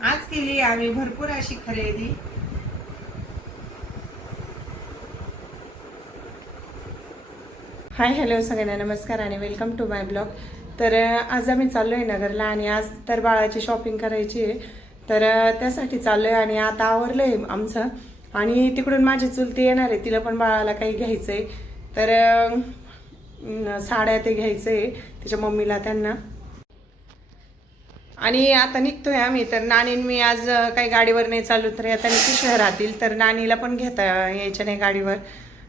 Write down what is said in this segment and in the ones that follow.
आज केली आम्ही भरपूर अशी खरेदी। हाय हॅलो सगळ्यांना नमस्कार आणि वेलकम टू माय ब्लॉग। तर आज आम्ही चाललो आहे नगरला आणि आज तर बाळाची शॉपिंग करायची आहे। तर त्यासाठी चाललो आहे आणि आता आवरलं आहे आमचं आणि तिकडून माझी चुलती येणार आहे, तिला पण बाळाला काही घ्यायचं आहे। तर साड्या ते घ्यायचं आहे तिच्या मम्मीला त्यांना। आणि आता निघतोय आम्ही। तर नानी मी आज काही गाडीवर नाही चालू, तर आता निघतो शहरातील, तर नानीला पण घेता यायच्या नाही गाडीवर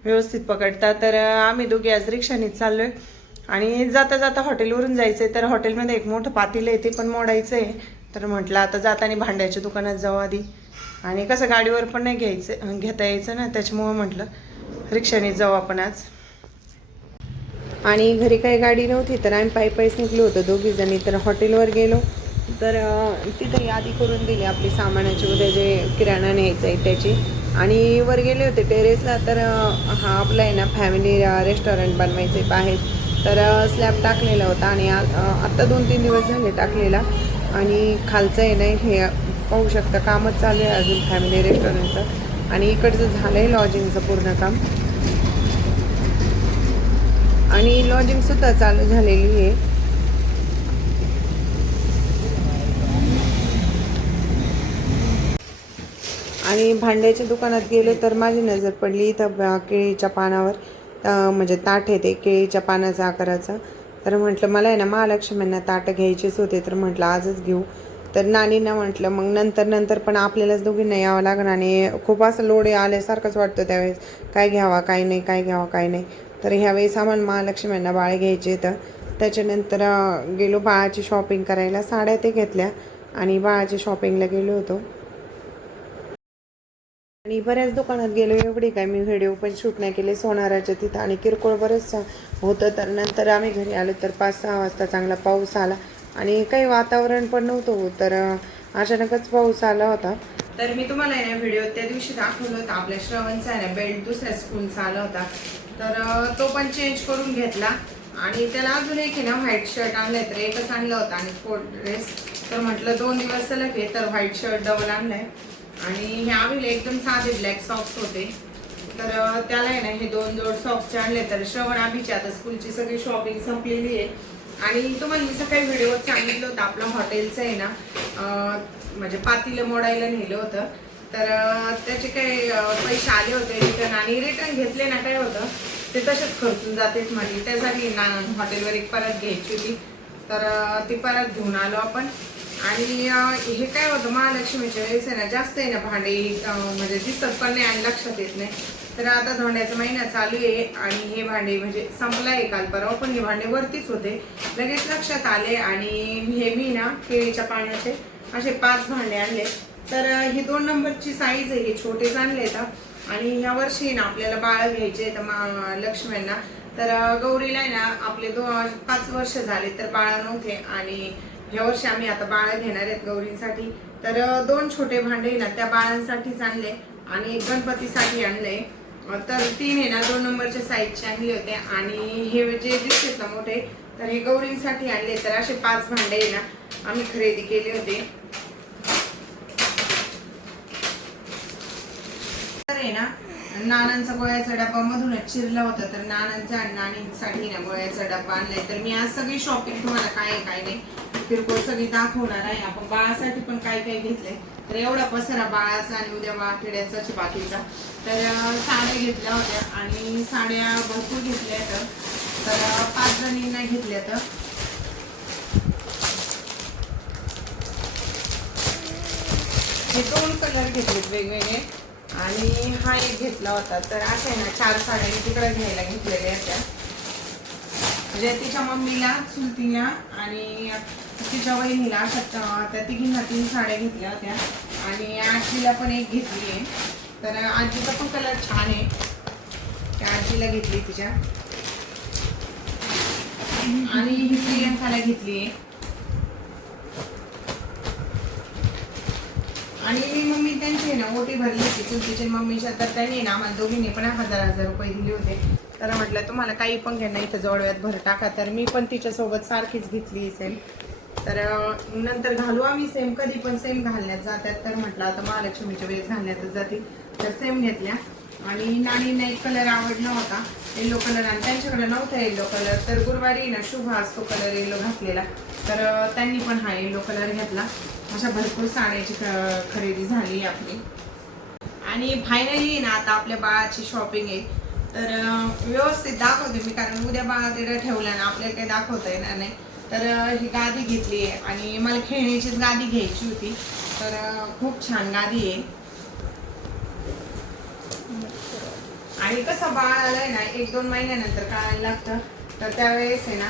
व्यवस्थित पकडता। तर आम्ही दोघे आज रिक्षानेच चाललोय आणि जाता जाता हॉटेलवरून जायचंय। तर हॉटेलमध्ये एक मोठं पातेलं आहे ते पण मोडायचं आहे। तर म्हटलं आता जाताना भांड्याच्या दुकानात जाऊ आधी, आणि कसं गाडीवर पण नाही घेता यायचं ना, त्याच्यामुळं म्हटलं रिक्षानेच जाऊ आपण आज। आणि घरी काही गाडी नव्हती तर आम्ही पायी पायीच निघलो होतो दोघी जणी। तर हॉटेलवर गेलो तर तिथं यादी करून दिली आपली सामानाची, उद्या जे किराणा न्यायचं आहे त्याची। आणि वर गेले होते टेरेसला, तर हा आपला आहे ना फॅमिली रेस्टॉरंट बनवायचे बाहेर, तर स्लॅब टाकलेला होता आणि आत्ता 2-3 दिवस झाले टाकलेला। आणि खालचं आहे ना हे पाहू शकता कामच चालू आहे अजून फॅमिली रेस्टॉरंटचं। आणि इकडचं झालं आहे लॉजिंगचं पूर्ण काम आणि लॉजिंगसुद्धा चालू झालेली आहे। आणि भांड्याच्या दुकानात गेलो तर माझी नजर पडली इथं केळीच्या पानावर, म्हणजे ताट आहे ते केळीच्या पानाचा आकाराचा। तर म्हटलं मला आहे ना महालक्ष्म्यांना ताटं घ्यायचेच होते, तर म्हटलं आजच घेऊ। तर नानींना म्हटलं मग नंतर पण आपल्यालाच दोघींना यावं लागणार आणि खूप असं लोड आल्यासारखंच वाटतं त्यावेळेस, काय घ्यावा काय नाही काय घ्यावा काय नाही। तर ह्यावेळेस आम्हाला महालक्ष्म्यांना बाळे घ्यायचे, तर त्याच्यानंतर गेलो बाळाची शॉपिंग करायला, साड्या ते घेतल्या आणि बाळाच्या शॉपिंगला गेलो होतो। आणि बऱ्याच दुकानात गेलो, एवढे काय मी व्हिडिओ पण शूट नाही केले सोनाराच्या तिथं, आणि किरकोळ बरंच होतं। तर नंतर आम्ही घरी आलो तर 5-6 वाजता चांगला पाऊस आला आणि काही वातावरण पण नव्हतं, तर अचानकच पाऊस आला होता। तर मी तुम्हाला आहे ना व्हिडिओ त्या दिवशी दाखवलं होतं, आपल्या श्रवणचा आहे ना बेल्ट दुसऱ्या स्कूलचा आला होता, तर तो पण चेंज करून घेतला। आणि त्याला अजून एक आहे ना व्हाईट शर्ट आणलंय, तर एकच आणलं होतं आणि स्पोर्ट ड्रेस, तर म्हटलं 2 दिवस सलग आहे, तर व्हाईट शर्ट डबल आणलाय। आणि हे आम्ही एकदम साधे ब्लॅक सॉक्स होते, तर त्याला आहे ना हे 2 जोड सॉक्सचे आणले। तर श्रवण आम्हीची आता स्कूलची सगळी शॉपिंग संपलेली आहे। आणि तुम्हाला मी सकाळी व्हिडिओत सांगितलं होतं आपलं हॉटेलचं आहे ना म्हणजे पातीलं मोडायला नेलं होतं, तर त्याचे काही पैसे आले होते रिटर्न, आणि रिटर्न घेतले ना काय होतं ते तसेच खर्चून जातेच म्हणजे, त्यासाठी ना हॉटेलवर एक परत घ्यायची होती, तर ती परत घेऊन आलो आपण। आणि हे काय होतं महालक्ष्मीच्या वेळेस आहे ना जास्त आहे ना भांडे म्हणजे दिसत पण नाही आणि लक्षात येत नाही। तर आता धोंड्याचा महिना चालू आहे आणि हे भांडे म्हणजे संपला आहे काल परवा, पण हे भांडे वरतीच होते, लगेच लक्षात आले। आणि हे मी ना केळीच्या पानाचे असे 5 भांडे आणले, तर ही 2 नंबरची साईज आहे, हे छोटेच आणले तर। आणि ह्या वर्षी ना आपल्याला बाळ घ्यायचे तर लक्ष्म्यांना, तर गौरीला आहे ना आपले 5 वर्ष झाले तर बाळ नव्हते, आणि ह्या वर्षी आम्ही आता बाळ घेणार आहेत गौरींसाठी। तर 2 छोटे भांडे ना त्या बाळांसाठीच आणले आणि एक गणपतीसाठी आणले, तर 3 आहे ना 2 नंबरच्या साईजचे आणले होते। आणि हे जे दिसतात ना मोठे, तर हे गौरींसाठी आणले, तर असे 5 भांडे आहे ना आम्ही खरेदी केले होते। तर आहे ना नानांचा गोळ्याचा डब्बा मधूनच चिरला होता, तर नानांचा आणि नानींसाठी ना गोळ्याचा डब्बा आणलाय। तर मी आज सगळी शॉपिंग तुम्हाला काय आहे काय नाही किरकोळ सगळी दाखवणार आहे। आपण बाळासाठी पण काय काय घेतलंय, तर एवढा पसारा बाळाचा आणि उद्या बाळखेड्याचा बाकीचा। तर साड्या घेतल्या होत्या आणि साड्या भरपूर घेतल्या, तर 5 जणींना घेतल्या। तर हे 2 कलर घेतलेत वेगवेगळे आणि हा एक घेतला होता। तर अशा आहे ना 4 साड्या तिकडे घ्यायला घेतलेल्या त्या, म्हणजे तिच्या मम्मीला चुलतीला आणि तिच्या वहिनीला, अशा त्या तिघींना 3 साड्या घेतल्या होत्या आणि आजीला पण एक घेतली आहे। तर आजीचा पण कलर छान आहे, त्या आजीला घेतली तिच्या, आणि ही प्रियंकाला घेतली आहे। आणि मम्मी त्यांची ना ओटी भरली होती चुलतीच्या मम्मीच्या, तर त्यांनी ना आम्हाला दोघींनी पण 1000 रुपये दिले होते। तर म्हटलं तुम्हाला काही पण घ्या, इथं जोडव्यात भर टाका, तर मी पण तिच्यासोबत सारखीच घेतली असेल। तर नंतर घालू आम्ही सेम, कधी पण सेम घालण्यात जातात. तर म्हटलं आता महालक्ष्मीच्या वेळेस घालण्यातच जातील, तर सेम घेतल्या. आणि नानींना एक कलर आवडला होता येलो कलर, आणि त्यांच्याकडे नव्हता येलो कलर, तर गुरुवारी ना शुभ असतो कलर येलो घातलेला, तर त्यांनी पण हा येलो कलर घेतला. अशा भरपूर साड्याची खरेदी झाली आपली. आणि फायनली ना आता आपल्या बाळाची शॉपिंग आहे, तर व्यवस्थित दाखवते मी, कारण उद्या बाळा तिकडे ठेवलं ना आपल्याला काही दाखवता येणार नाही. तर ही गादी घेतली आहे, आणि मला खेळण्याचीच गादी घ्यायची होती, तर खूप छान गादी आहे. आणि कसं बाळाला आहे ना 1-2 महिन्यानंतर कळायला लागतं, तर त्यावेळेस आहे ना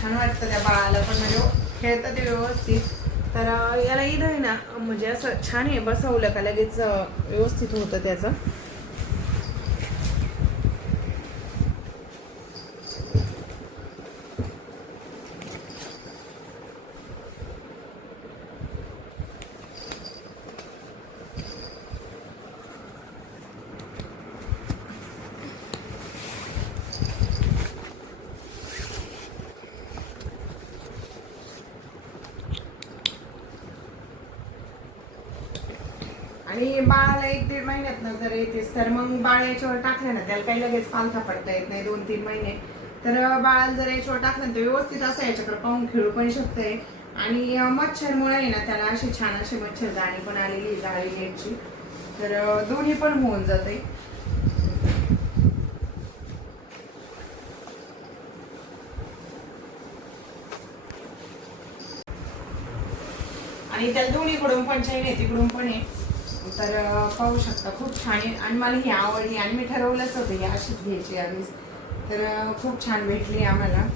छान वाटतं त्या बाळाला पण, म्हणजे खेळतं ते व्यवस्थित. तर याला इथं आहे ना म्हणजे असं छान आहे, बसवलं का लगेच व्यवस्थित होतं त्याचं. आणि बाळाला 1-1.5 महिन्यात जर येतेस, तर मग बाळ याच्यावर टाकलं ना, त्याला काही लगेच पालथा पडता येत नाही 2-3 महिने. तर बाळाला जर याच्यावर टाकलं तर व्यवस्थित असं याच्याकडे पाहून खेळू पण शकतंय. आणि मच्छरमुळे आहे ना त्याला अशी छान अशी मच्छरदाणी पण आलेली जाळी नेटची, तर दोन्ही पण होऊन जाते. आणि त्याला दोन्हीकडून पण चैन आहे, तिकडून पण आहे, तर पाहू शकता खूप छान आहे. आणि मला ही आवडली, आणि मी ठरवलंच होतं ही अशीच घ्यायची आधीच, तर खूप छान भेटली आम्हाला.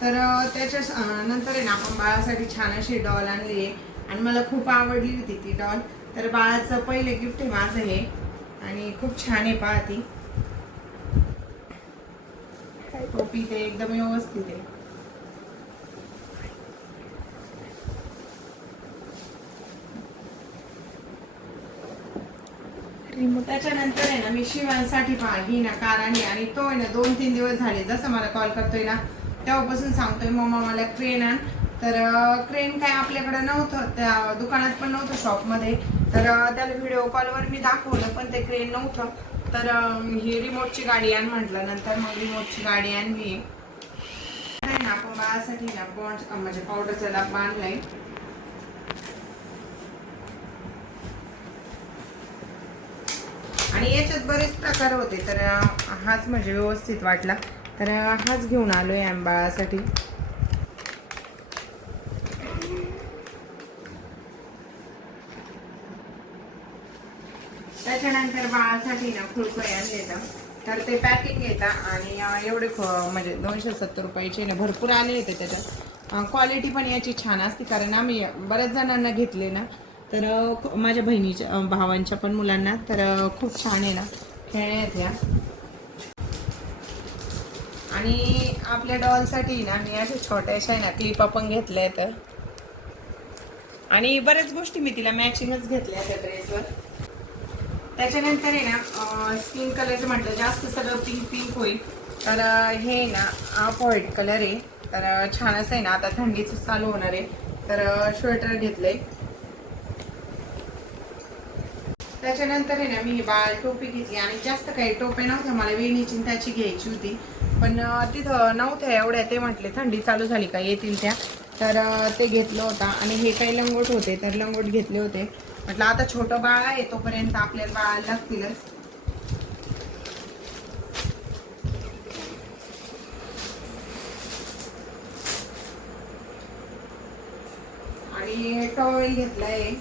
तर त्याच्या नंतर आहे ना आपण बाळासाठी छान अशी डॉल आणली आहे, आणि मला खूप आवडली होती ती डॉल. तर बाळाचं पहिले गिफ्ट आहे माझं हे, आणि खूप छान आहे पहा ती टोपी, ते एकदम व्यवस्थित आहे. त्याच्यानंतर आहे ना मी शिवांसाठी ही ना कार आणली, आणि तो आहे ना 2-3 दिवस झाले जसं मला कॉल करतोय ना तेव्हापासून सांगतोय मम्मा मला क्रेन आण. तर क्रेन काय आपल्याकडे नव्हतं, त्या दुकानात पण नव्हतं शॉपमध्ये, तर त्याला व्हिडिओ कॉलवर मी दाखवलं पण ते क्रेन नव्हतं. तर ही रिमोटची गाडी आण म्हटलं, नंतर मग रिमोटची गाडी आणली. आपण बाळासाठी ना पॉन्ड्स म्हणजे पावडरचा डब्बा आणलाय. आणि याच्यात बरेच प्रकार होते, तर हाच म्हणजे व्यवस्थित वाटला, तर हाच घेऊन आलोय आम्ही बाळासाठी. त्याच्यानंतर बाळासाठी ना खुळकुळे आणले, तर ते पॅकिंग येतात, आणि एवढे म्हणजे 270 रुपयाचे ना भरपूर आले होते. त्याच्यात क्वालिटी पण याची छान असते, कारण आम्ही बऱ्याच जणांना घेतले ना, तर माझ्या बहिणीच्या भावांच्या पण मुलांना, तर खूप छान आहे ना खेळण्यात या. आणि आपल्या डॉलसाठी ना मी अशा छोट्याशा आहे ना क्लिपा पण घेतल्या आहेत, आणि बऱ्याच गोष्टी मी तिला मॅचिंगच घेतल्या त्या ड्रेसवर. त्याच्यानंतर आहे ना स्किन कलरचं म्हटलं जास्त सगळं पिंक पिंक होईल, तर हे ना ऑफ व्हाईट कलर आहे, तर छान असं आहे ना आता थंडीचं चालू होणार आहे, तर स्वेटर घेतलंय. त्याच्यानंतर आहे ना मी बाळ टोपी घेतली, आणि जास्त काही टोपे नव्हत्या, मला वेणीची त्याची घ्यायची होती, पण तिथं नव्हत्या एवढ्या. ते म्हटले थंडी चालू झाली का येतील त्या, तर ते घेतलं होता. आणि हे काही लंगोट होते, तर लंगोट घेतले होते. म्हटलं आता छोटं बाळ आहे तोपर्यंत आपल्याला बाळाला लागतीलच. आणि टॉवेल घेतलाय.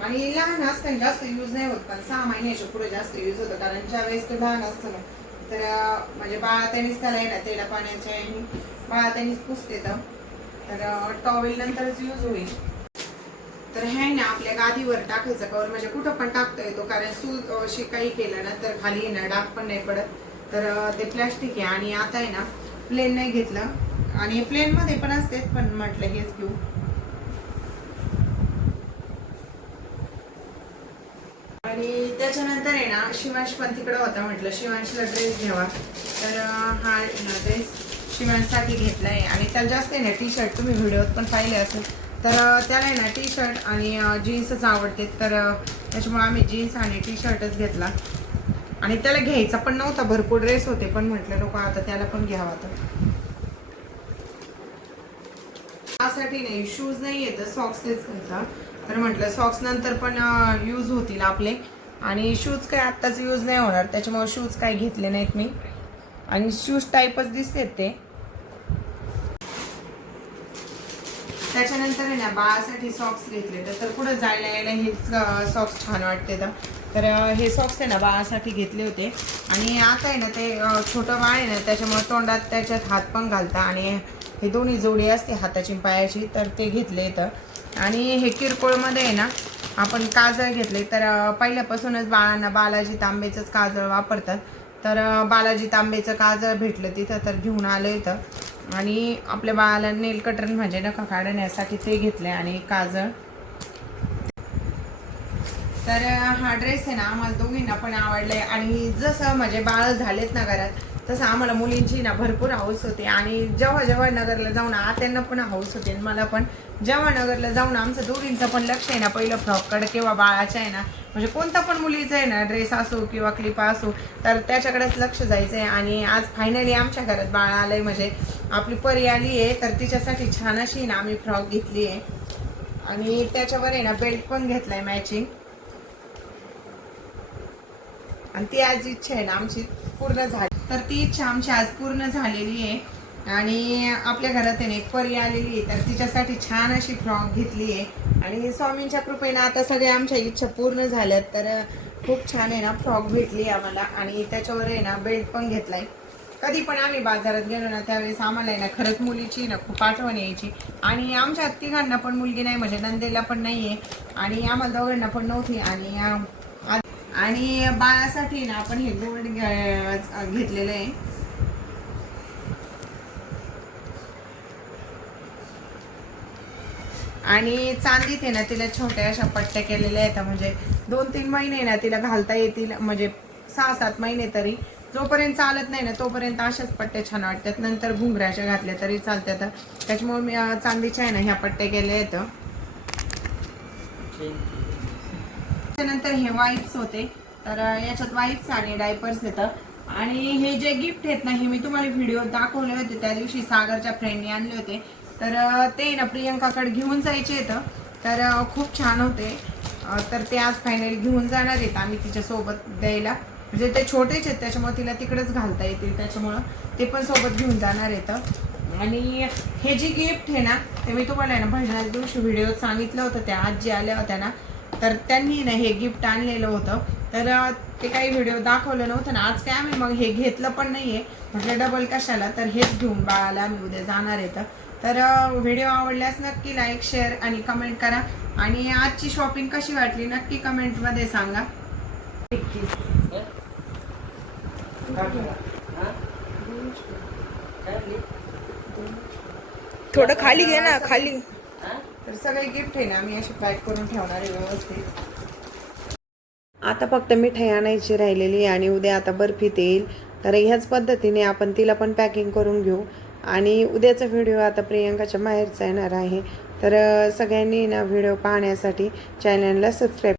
आणि लहान असताना जास्त यूज नाही होत, पण 6 महिन्याच्या पुढे जास्त यूज होतं, कारण ज्या वेळेस तो लहान असतो ना, तर म्हणजे बाळा त्यांनीच त्याला आहे ना तेला पाण्याच्या बाळा त्यांनीच पुसते, तर टॉवेल नंतरच यूज होईल. तर हे ना आपल्या गादीवर टाकायचं कवर, म्हणजे कुठं पण टाकता येतो, कारण सूज काही केलं ना तर खाली ना डाग पण नाही पडत, तर ते प्लॅस्टिक आहे. आणि आता आहे ना प्लेन नाही घेतलं, आणि प्लेन मध्ये पण असते, पण म्हटलं हेच घेऊ. आणि त्याच्यानंतर आहे ना शिवांश पण तिकडे होता, म्हटलं शिवांशला ड्रेस घ्यावा, तर हा ड्रेस शिवांशसाठी घेतला आहे. आणि त्याला जास्त आहे ना टी शर्ट, तुम्ही व्हिडिओत पण पाहिले असेल, तर त्याला आहे ना टी शर्ट आणि जीन्सच आवडते, तर त्याच्यामुळे आम्ही जीन्स आणि टी शर्टच घेतला. आणि त्याला घ्यायचा पण नव्हता, भरपूर ड्रेस होते, पण म्हटलं नको आता त्याला पण घ्यावा. त्यासाठी नाही, शूज नाही येत, सॉक्सच घेता, तर म्हटलं सॉक्स नंतर पण यूज होतील आपले, आणि शूज काय आत्ताच यूज नाही होणार, त्याच्यामुळे शूज काय घेतले नाहीत मी. आणि शूज टाईपच दिसतेत ते. त्याच्यानंतर आहे ना बाळासाठी सॉक्स घेतले, तर कुठं जायला यायला हेच सॉक्स छान वाटते. तर हे सॉक्स आहे ना बाळासाठी घेतले होते. आणि आता आहे ना ते छोटं बाळ आहे ना, त्याच्यामुळे तोंडात त्याच्यात हात पण घालता, आणि हे दोन्ही जोडी असते हाताची पायाची, तर ते घेतले तर. आणि हे किरकोळमध्ये आहे ना आपण काजळ घेतले, तर पहिल्यापासूनच बाळांना बालाजी तांबेचंच काजळ वापरतात, तर बालाजी तांबेचं काजळ भेटलं तिथं, तर घेऊन आलं इथं. आणि आपल्या बाळाला नेल कटर म्हणजे नखं काढण्यासाठी ते घेतले आणि काजळ. तर हा ड्रेस आहे ना आम्हाला दोघींना पण आवडलाय. आणि जसं म्हणजे बाळ झालेत ना घरात, तसं आम्हाला मुलींची ना भरपूर हौस होते. आणि जेव्हा जेव्हा नगरला जाऊन त्यांना पण हौस होते, मला पण जेव्हा नगरला जाऊन आमचं दोघींचं पण लक्ष आहे ना पहिलं फ्रॉककडे किंवा बाळाच्या आहे ना, म्हणजे कोणता पण मुलीचा आहे ना ड्रेस असो किंवा क्लिपा असो, तर त्याच्याकडेच लक्ष जायचं आहे. आणि आज फायनली आमच्या घरात बाळ आलंय, म्हणजे आपली परी आली आहे, तर तिच्यासाठी छान अशी ना आम्ही फ्रॉक घेतली आहे. आणि त्याच्यावर आहे ना बेल्ट पण घेतलाय मॅचिंग. आणि ती आज इच्छा आहे ना आमची पूर्ण झाली, तर ती इच्छा आमची आज पूर्ण झालेली आहे. आणि आपल्या घरात आहे ना एक परी आलेली आहे, तर तिच्यासाठी छान अशी फ्रॉक घेतली आहे. आणि स्वामींच्या कृपेने आता सगळ्या आमच्या इच्छा पूर्ण झाल्यात, तर खूप छान आहे ना फ्रॉक भेटली आम्हाला. आणि त्याच्यावर आहे ना बेल्ट पण घेतलाय. कधी पण आम्ही बाजारात गेलो ना त्यावेळेस आम्हाला आहे ना खरंच मुलीची ना खूप आठवण यायची. आणि आमच्या तिघांना पण मुलगी नाही, म्हणजे नंदेला पण नाही आहे, आणि आम्हाला दोघांना पण नव्हती. आणि बाळासाठी ना आपण हे गोल्ड घेतलेलं आहे. आणि चांदीत आहे ना तिला छोट्या अशा पट्ट्या केलेल्या आहेत, म्हणजे 2-3 महिने ना तिला घालता येतील, म्हणजे 6-7 महिने तरी. जोपर्यंत चालत नाही ना तोपर्यंत अशाच पट्ट्या छान वाटतात, नंतर घुंगराच्या घातल्या तरी चालतात. त्याच्यामुळे मी चांदीच्या आहे ना ह्या पट्ट्या केल्या आहेत. त्यानंतर हे वाईप्स होते, तर याच्यात वाईप्स आणि डायपर्स येतं. आणि हे जे गिफ्ट आहेत ना, हे मी तुम्हाला व्हिडिओ दाखवले होते त्या दिवशी, सागरच्या फ्रेंडने आणले होते, तर ते ना प्रियंकाकडे घेऊन जायचे येतं, तर खूप छान होते. तर ते आज फायनली घेऊन जाणार आहेत आम्ही तिच्यासोबत द्यायला, म्हणजे ते छोटेच आहेत त्याच्यामुळे तिला तिकडेच घालता येतील, त्याच्यामुळं ते पण सोबत घेऊन जाणार येतं. आणि हे जे गिफ्ट आहे ना ते मी तुम्हाला ना भजनाच्या दिवशी व्हिडिओत सांगितलं होतं, त्या आजी आल्या होत्या ना, तर त्यांनी ना हे गिफ्ट आणलेलं होतं, तर ते काही व्हिडिओ दाखवलं नव्हतं ना. आज काय आम्ही मग हे घेतलं पण नाहीये, म्हटलं डबल कशाला, तर हेच घेऊन बाळाला आम्ही उद्या जाणार येतं. तर व्हिडिओ आवडल्यास नक्की लाईक, शेअर आणि कमेंट करा. आणि आजची शॉपिंग कशी वाटली नक्की कमेंटमध्ये सांगा. थोडं खाली घे ना, खाली. तर सगळे गिफ्ट आहे ना मी असे पॅक करून ठेवणार आहे व्यवस्थित. आता फक्त मिठाई आणायची राहिलेली, आणि उद्या आता बर्फीत येईल, तर ह्याच पद्धतीने आपण तिला पण पॅकिंग करून घेऊ. आणि उद्याचा व्हिडिओ आता प्रियंकाच्या माहेरचा येणार आहे, तर सगळ्यांनी ना व्हिडिओ पाहण्यासाठी चॅनलला सबस्क्राईब